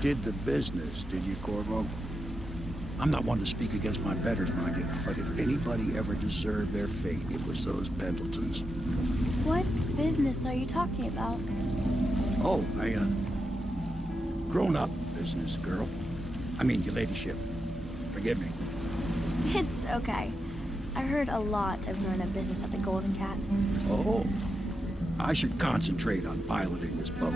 did the business, did you, Corvo? I'm not one to speak against my betters, mind you, but if anybody ever deserved their fate, it was those Pendletons. What business are you talking about? Oh, grown-up business, girl. I mean, your ladyship. Forgive me. It's okay. I heard a lot of grown-up business at the Golden Cat. Oh, I should concentrate on piloting this boat.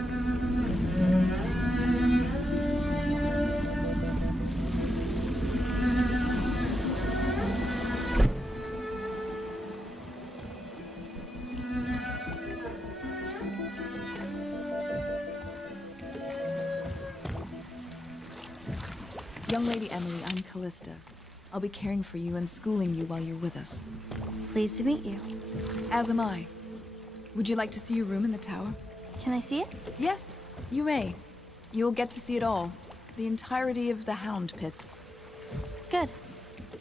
Young Lady Emily, I'm Callista. I'll be caring for you and schooling you while you're with us. Pleased to meet you. As am I. Would you like to see your room in the tower? Can I see it? Yes, you may. You'll get to see it all. The entirety of the Hound Pits. Good.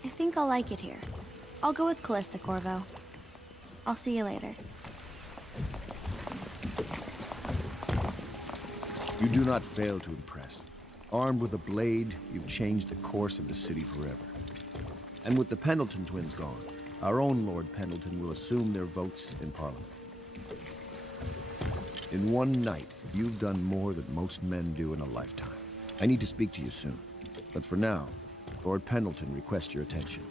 I think I'll like it here. I'll go with Callista, Corvo. I'll see you later. You do not fail to impress. Armed with a blade, you've changed the course of the city forever. And with the Pendleton twins gone, our own Lord Pendleton will assume their votes in Parliament. In one night, you've done more than most men do in a lifetime. I need to speak to you soon. But for now, Lord Pendleton requests your attention.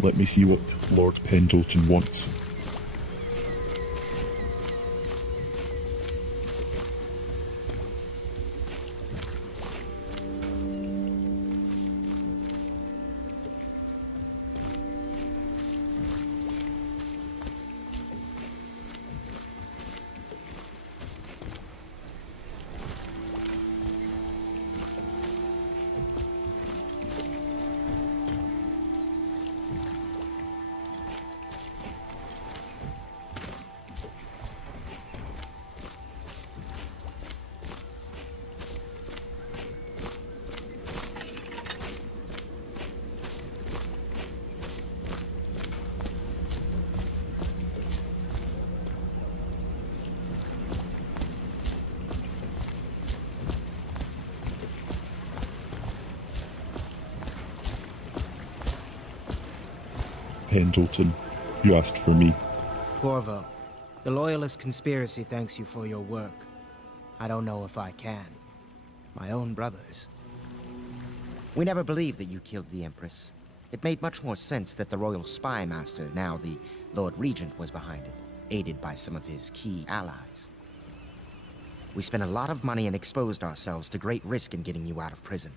Let me see what Lord Pendleton wants. Pendleton, you asked for me. Corvo, the Loyalist conspiracy thanks you for your work. I don't know if I can. My own brothers. We never believed that you killed the Empress. It made much more sense that the Royal Spy Master, now the Lord Regent, was behind it, aided by some of his key allies. We spent a lot of money and exposed ourselves to great risk in getting you out of prison.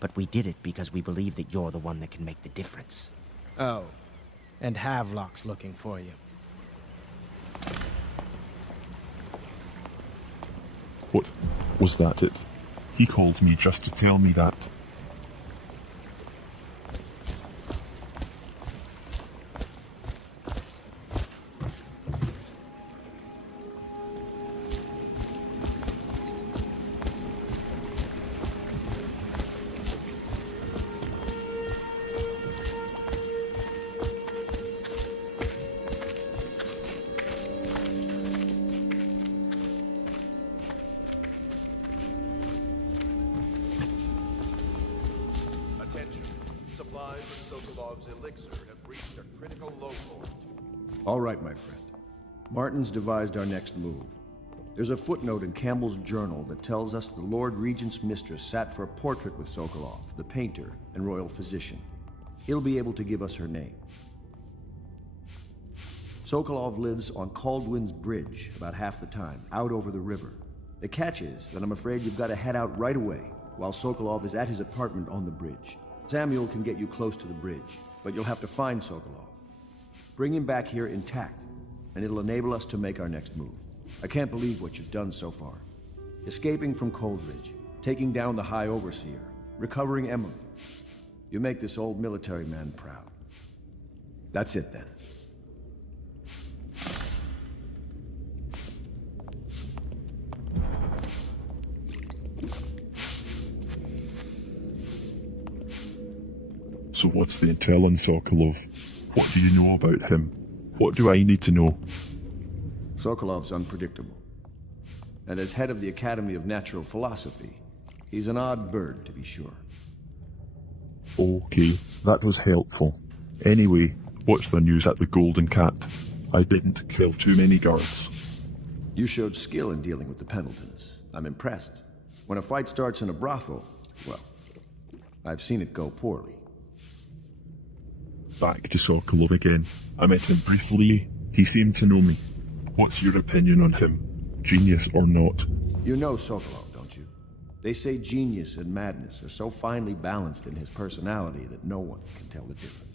But we did it because we believe that you're the one that can make the difference. Oh, and Havelock's looking for you. What? Was that it? He called me just to tell me that. Sokolov's elixir have reached a critical low point. All right, my friend. Martin's devised our next move. There's a footnote in Campbell's journal that tells us the Lord Regent's mistress sat for a portrait with Sokolov, the painter and royal physician. He'll be able to give us her name. Sokolov lives on Caldwin's Bridge about half the time, out over the river. The catch is that I'm afraid you've got to head out right away while Sokolov is at his apartment on the bridge. Samuel can get you close to the bridge, but you'll have to find Sokolov. Bring him back here intact. and it'll enable us to make our next move. I can't believe what you've done so far. Escaping from Coldridge, taking down the High Overseer, recovering Emily. You make this old military man proud. That's it then. So what's the intel on Sokolov? What do you know about him? What do I need to know? Sokolov's unpredictable. And as head of the Academy of Natural Philosophy, he's an odd bird, to be sure. Okay, that was helpful. Anyway, what's the news at the Golden Cat? I didn't kill too many guards. You showed skill in dealing with the Pendletons. I'm impressed. When a fight starts in a brothel, well, I've seen it go poorly. Back to Sokolov again. I met him briefly. He seemed to know me. What's your opinion on him? Genius or not? You know Sokolov, don't you? They say genius and madness are so finely balanced in his personality that no one can tell the difference.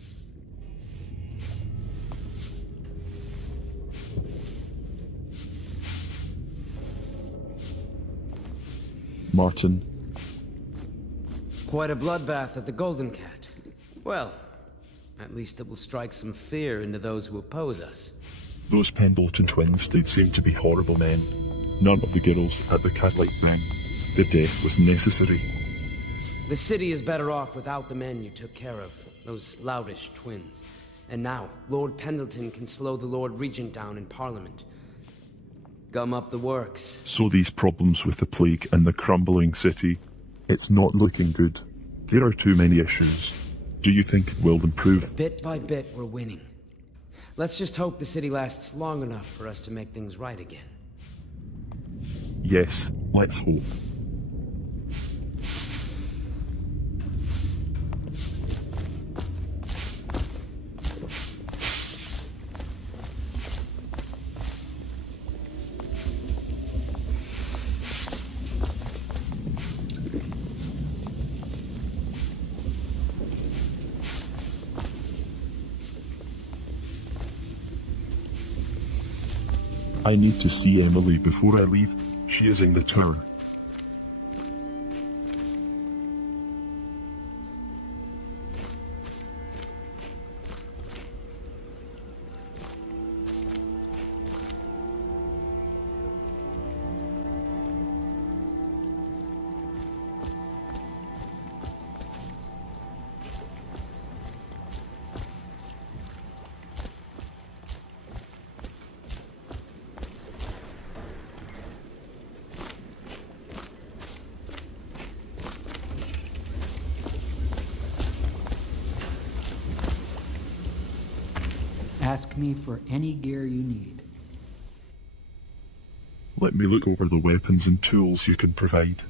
Martin. Quite a bloodbath at the Golden Cat. Well, at least it will strike some fear into those who oppose us. Those Pendleton twins did seem to be horrible men. None of the girls at the cat liked them. The death was necessary. The city is better off without the men you took care of, those loutish twins. And now, Lord Pendleton can slow the Lord Regent down in Parliament. Gum up the works. So these problems with the plague and the crumbling city, it's not looking good. There are too many issues. Do you think it will improve? Bit by bit, we're winning. Let's just hope the city lasts long enough for us to make things right again. Yes, let's hope. I need to see Emily before I leave. She is in the tower. Ask me for any gear you need. Let me look over the weapons and tools you can provide.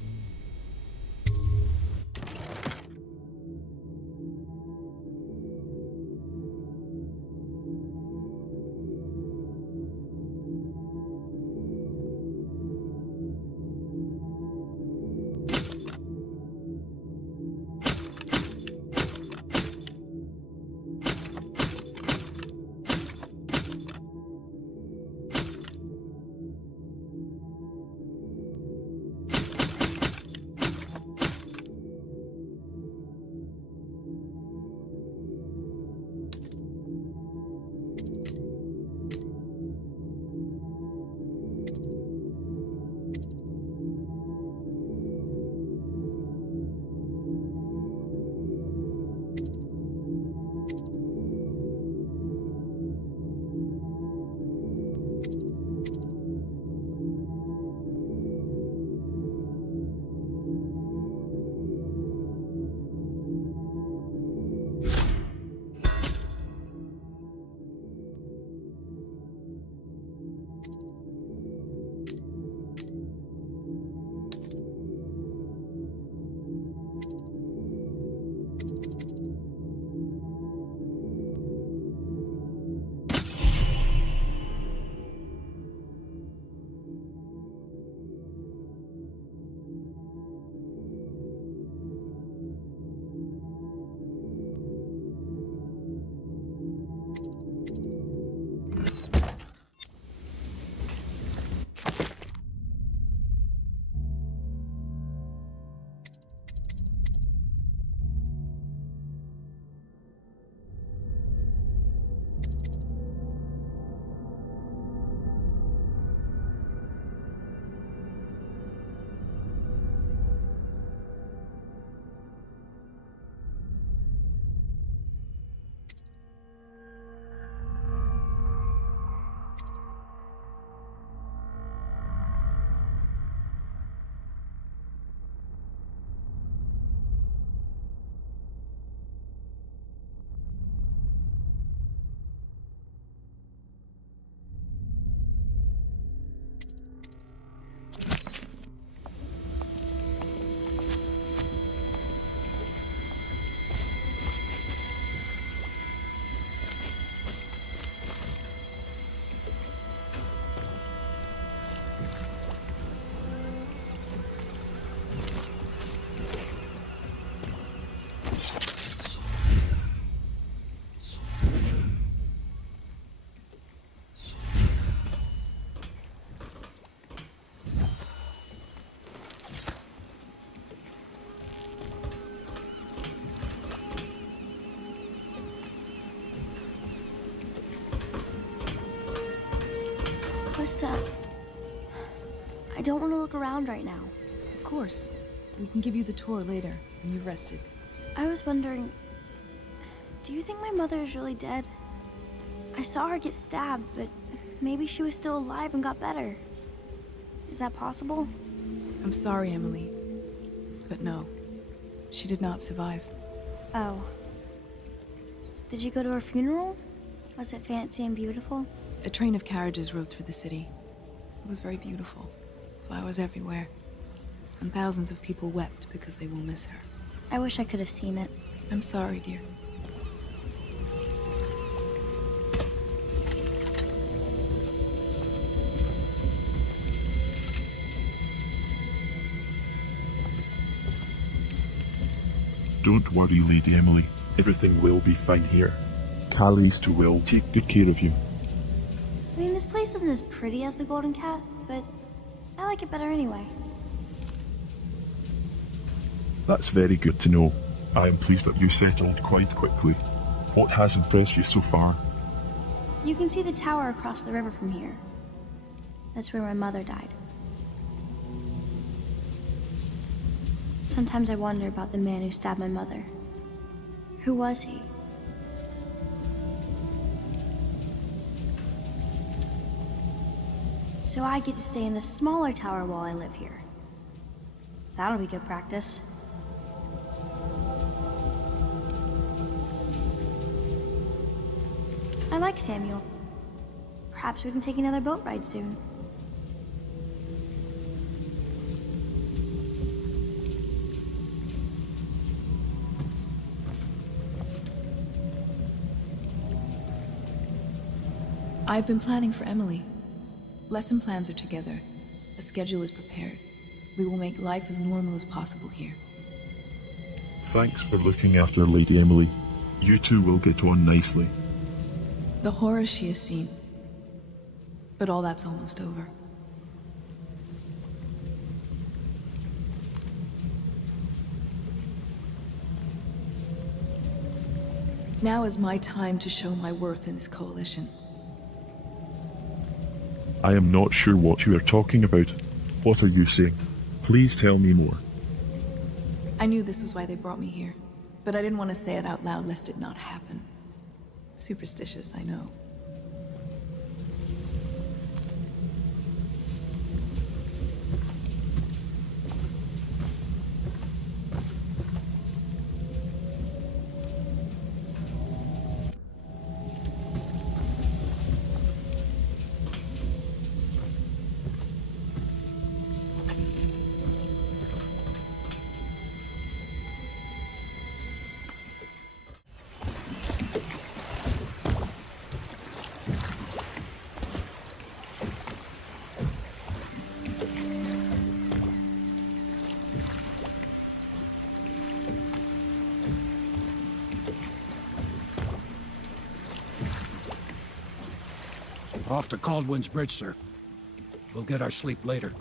Callista, I don't want to look around right now. Of course. We can give you the tour later, when you've rested. I was wondering, do you think my mother is really dead? I saw her get stabbed, but maybe she was still alive and got better. Is that possible? I'm sorry, Emily. But no. She did not survive. Oh. Did you go to her funeral? Was it fancy and beautiful? A train of carriages rode through the city. It was very beautiful. Flowers everywhere. And thousands of people wept because they will miss her. I wish I could have seen it. I'm sorry, dear. Don't worry, Lady Emily. Everything will be fine here. Kallian will take good care of you. I mean, this place isn't as pretty as the Golden Cat, but I like it better anyway. That's very good to know. I am pleased that you settled quite quickly. What has impressed you so far? You can see the tower across the river from here. That's where my mother died. Sometimes I wonder about the man who stabbed my mother. Who was he? So I get to stay in the smaller tower while I live here. That'll be good practice. I like Samuel. Perhaps we can take another boat ride soon. I've been planning for Emily. Lesson plans are together. A schedule is prepared. We will make life as normal as possible here. Thanks for looking after Lady Emily. You two will get on nicely. The horror she has seen. But all that's almost over. Now is my time to show my worth in this coalition. I am not sure what you are talking about. What are you saying? Please tell me more. I knew this was why they brought me here, but I didn't want to say it out loud lest it not happen. Superstitious, I know. Off to Caldwin's Bridge, sir. We'll get our sleep later.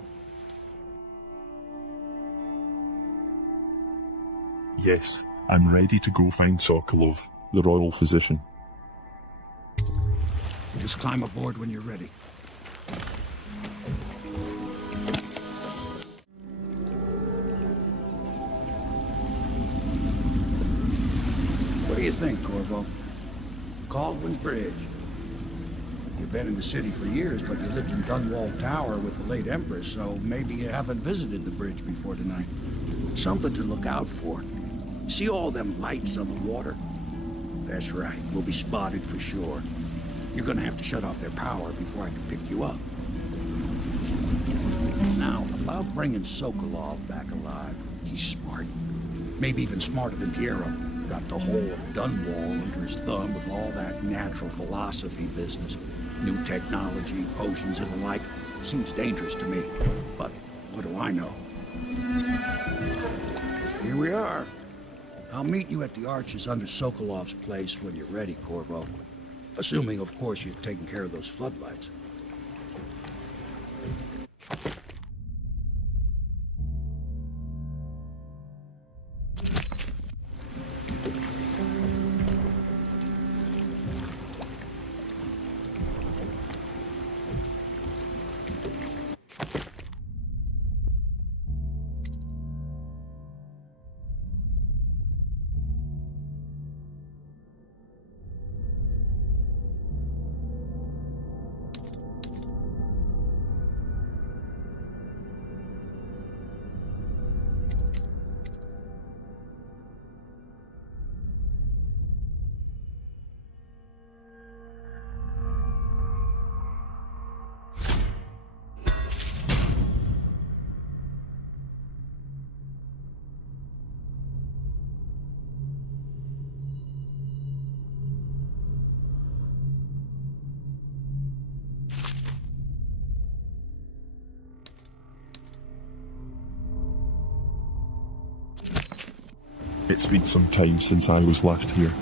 Yes, I'm ready to go find Sokolov, the royal physician. Just climb aboard when you're ready. What do you think, Corvo? Caldwin's Bridge. You've been in the city for years, but you lived in Dunwall Tower with the late Empress, so maybe you haven't visited the bridge before tonight. Something to look out for. See all them lights on the water? That's right, we'll be spotted for sure. You're gonna have to shut off their power before I can pick you up. Now, about bringing Sokolov back alive, he's smart. Maybe even smarter than Piero. Got the whole of Dunwall under his thumb with all that natural philosophy business. New technology, potions and the like. Seems dangerous to me. But what do I know? Here we are. I'll meet you at the arches under Sokolov's place when you're ready, Corvo. Assuming, of course, you've taken care of those floodlights. It's been some time since I was last here.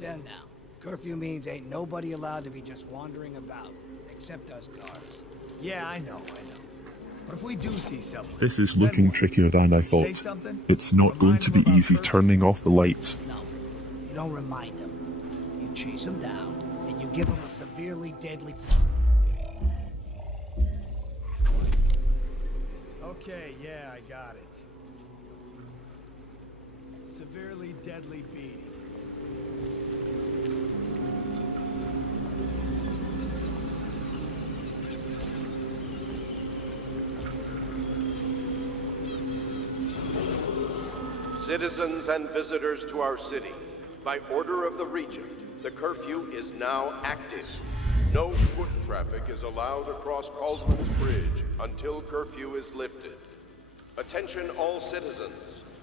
Now. Curfew means ain't nobody allowed to be just wandering about, except us guards. Yeah, I know. But if we do see someone... This is looking trickier than I thought. It's not going to be easy turning off the lights. No, you don't remind them. You chase them down, and you give them a severely deadly... Okay, yeah, I got it. Severely deadly beating. Citizens and visitors to our city, by order of the Regent, the curfew is now active. No foot traffic is allowed across Caldwell's Bridge until curfew is lifted. Attention all citizens.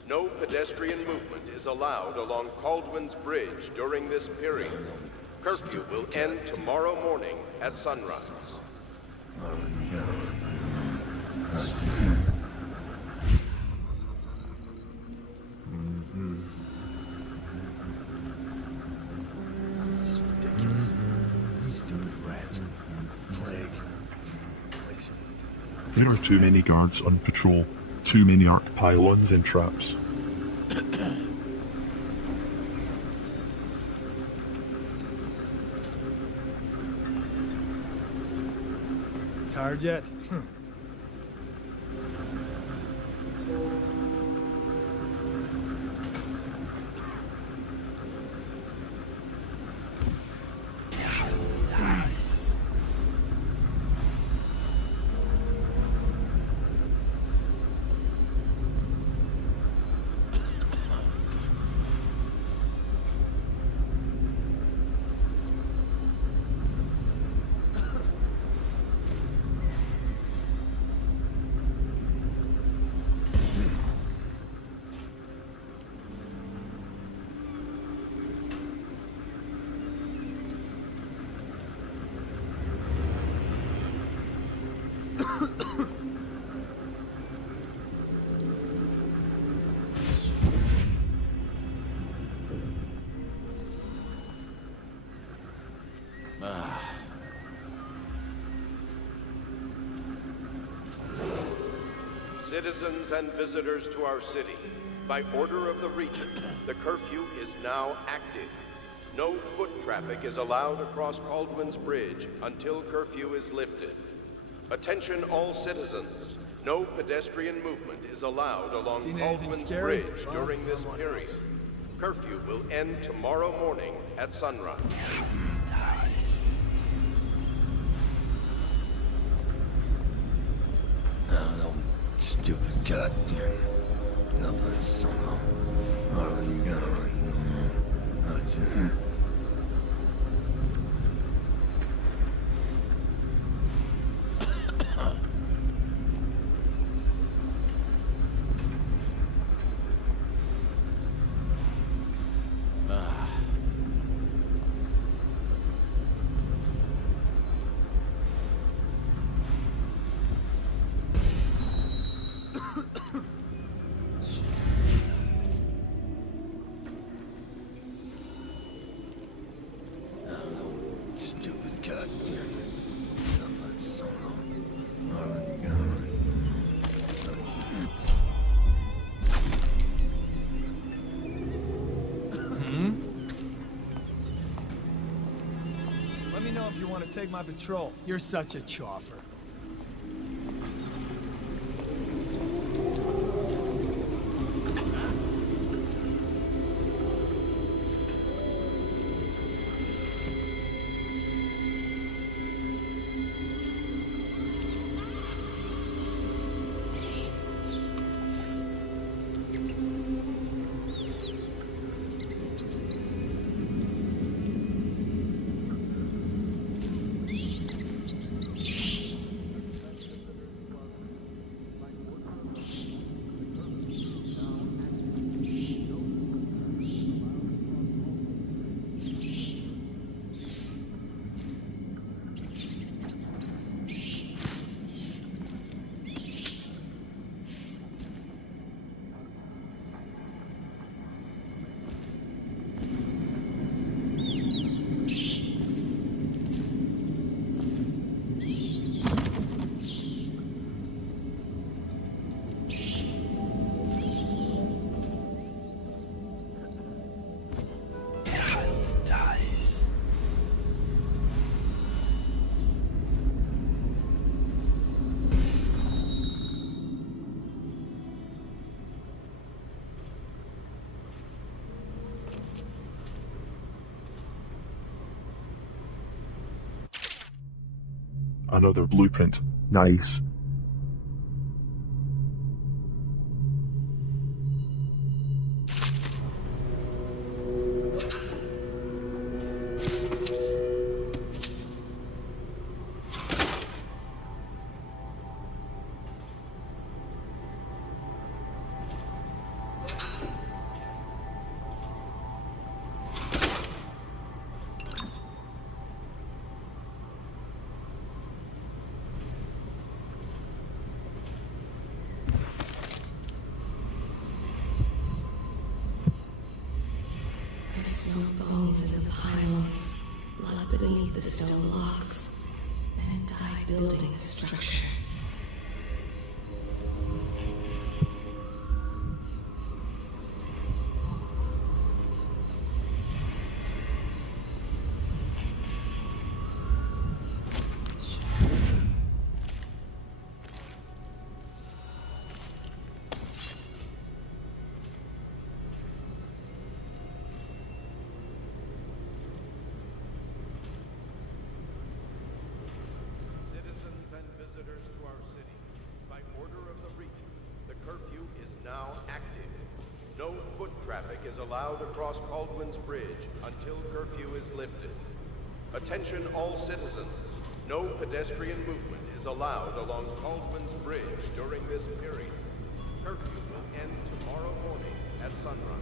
No pedestrian movement is allowed along Caldwell's Bridge during this period. Curfew will end tomorrow morning at sunrise. It's just ridiculous. Stupid rats. Plague. There are too many guards on patrol. Too many arc pylons and traps. Tired yet? Citizens and visitors to our city, by order of the Regent, the curfew is now active. No foot traffic is allowed across Caldwell's Bridge until curfew is lifted. Attention all citizens. No pedestrian movement is allowed along Caldwell's Bridge during this period. Curfew will end tomorrow morning at sunrise. No, stupid goddamn. know if you want to take my patrol. You're such a choffer. Another blueprint. Nice. Smoked bones in the pylons, blood beneath the stone blocks, men died building the structure. Is allowed across Caldwin's Bridge until curfew is lifted. Attention all citizens. No pedestrian movement is allowed along Caldwin's Bridge during this period. Curfew will end tomorrow morning at sunrise.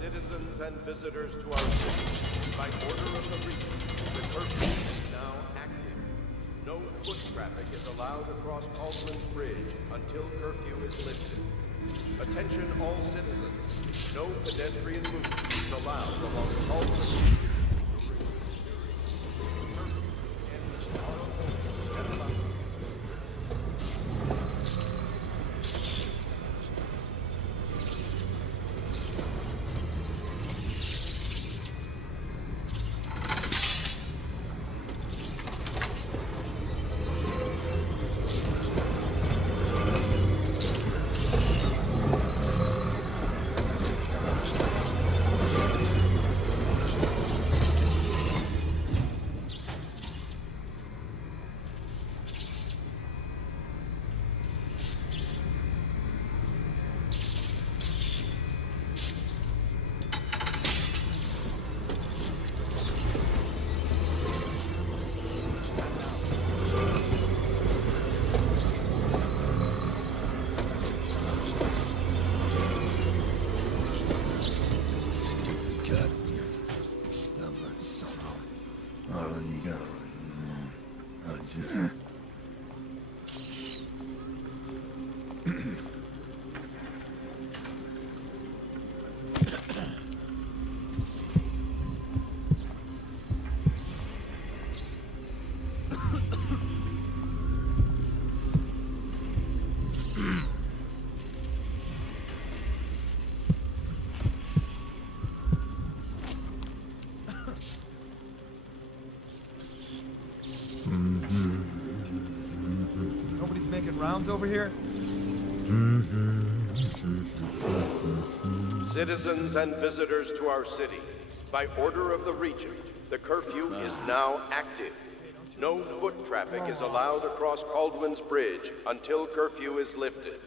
Citizens and visitors to our city, by order of the Regent, The curfew is now active. No foot traffic is allowed across Caldwell's Bridge until curfew is lifted. Attention all citizens. No pedestrian movement is allowed along Caldwell's Bridge. Nobody's making rounds over here? Citizens and visitors to our city, by order of the Regent, the curfew is now active. No foot traffic is allowed across Caldwell's Bridge until curfew is lifted.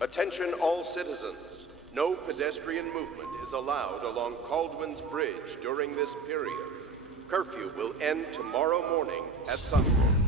Attention all citizens. No pedestrian movement is allowed along Caldwell's Bridge during this period. Curfew will end tomorrow morning at sunrise.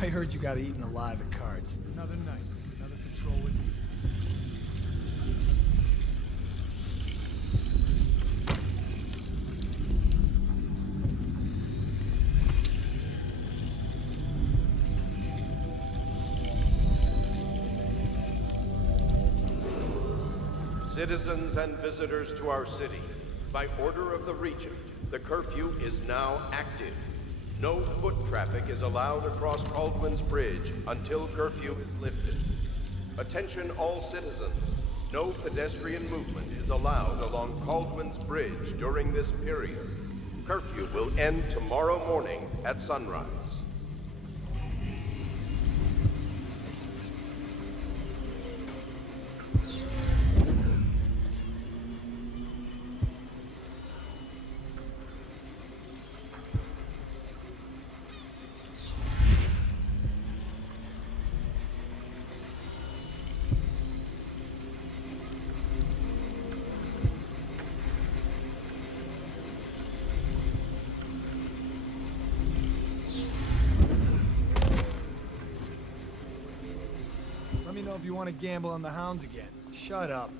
I heard you got eaten alive at cards. Another night, another patrol with you. Citizens and visitors to our city, by order of the Regent, the curfew is now active. No foot traffic is allowed across Caldwell's Bridge until curfew is lifted. Attention all citizens. No pedestrian movement is allowed along Caldwell's Bridge during this period. Curfew will end tomorrow morning at sunrise. Let me know if you want to gamble on the hounds again. Shut up.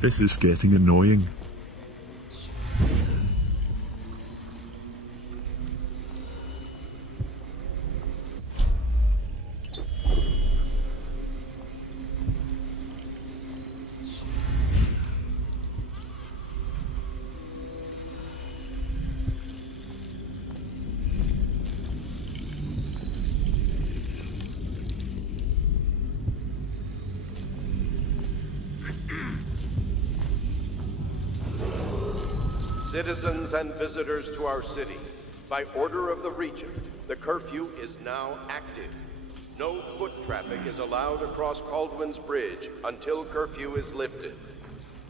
This is getting annoying. Citizens and visitors to our city, by order of the Regent, the curfew is now active. No foot traffic is allowed across Caldwin's Bridge until curfew is lifted.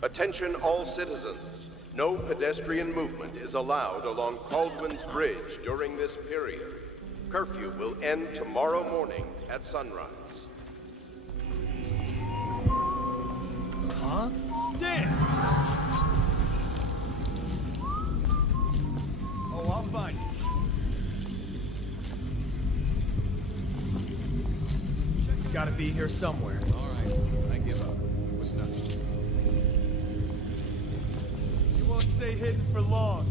Attention all citizens. No pedestrian movement is allowed along Caldwin's Bridge during this period. Curfew will end tomorrow morning at sunrise. Huh? Damn! Oh, I'll find you. You gotta be here somewhere. All right, I give up. It was nothing. You won't stay hidden for long.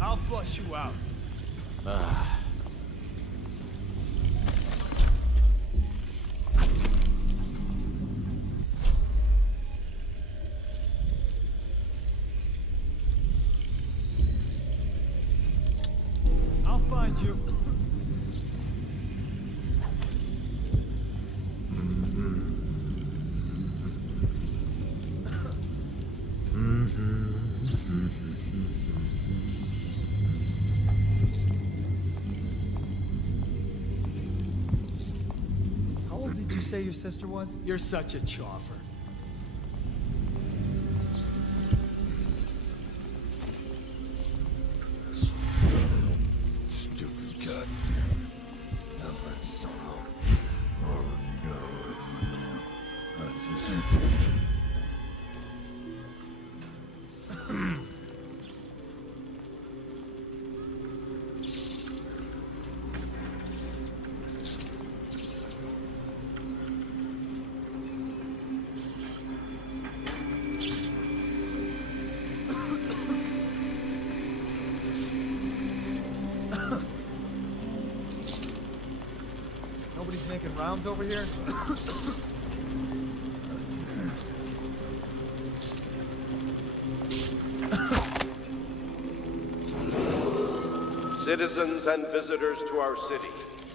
I'll flush you out. I'll find you. How old did you say your sister was? You're such a choffer. Stupid goddamn. Albert Solo. Oh no. That's a Nobody's making rounds over here? Citizens and visitors to our city,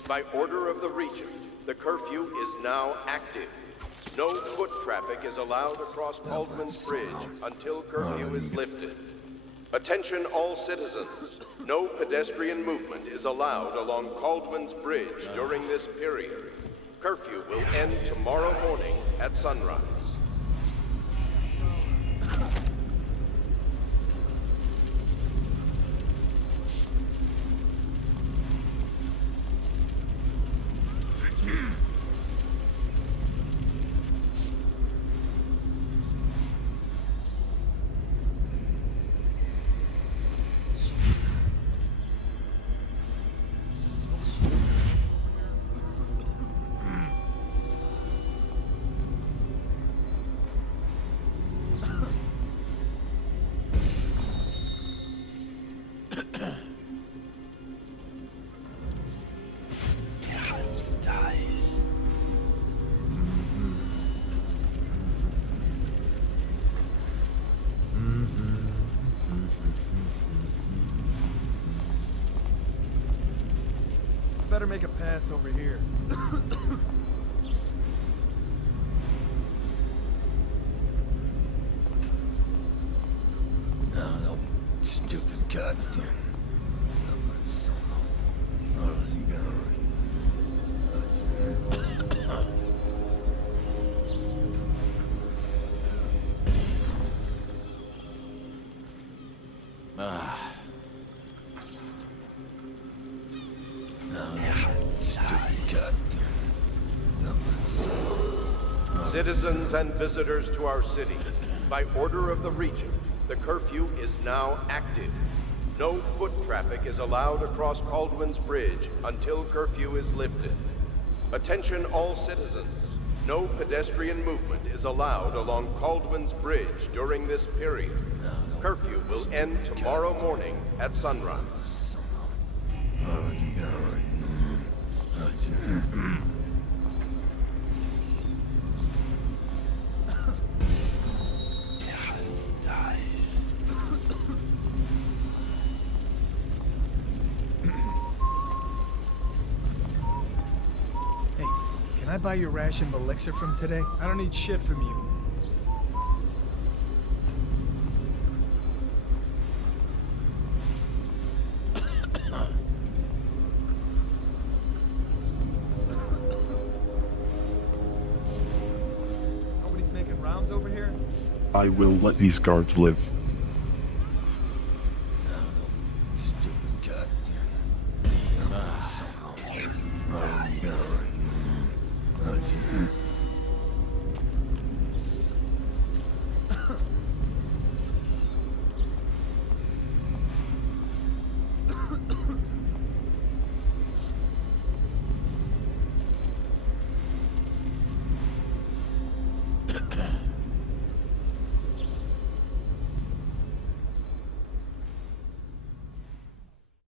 by order of the Regent, the curfew is now active. No foot traffic is allowed across Caldwin's Bridge until curfew is lifted. Attention all citizens. No pedestrian movement is allowed along Caldwin's Bridge during this period. Curfew will end tomorrow morning at sunrise. Better make a pass over here. no. Stupid goddamn. Citizens and visitors to our city, by order of the Regent, the curfew is now active. No foot traffic is allowed across Caldwin's Bridge until curfew is lifted. Attention all citizens. No pedestrian movement is allowed along Caldwell's Bridge during this period. Curfew will end tomorrow morning at sunrise. Hey, can I buy your ration of elixir from today? I don't need shit from you. Nobody's making rounds over here? I will let these guards live. Stupid goddamn.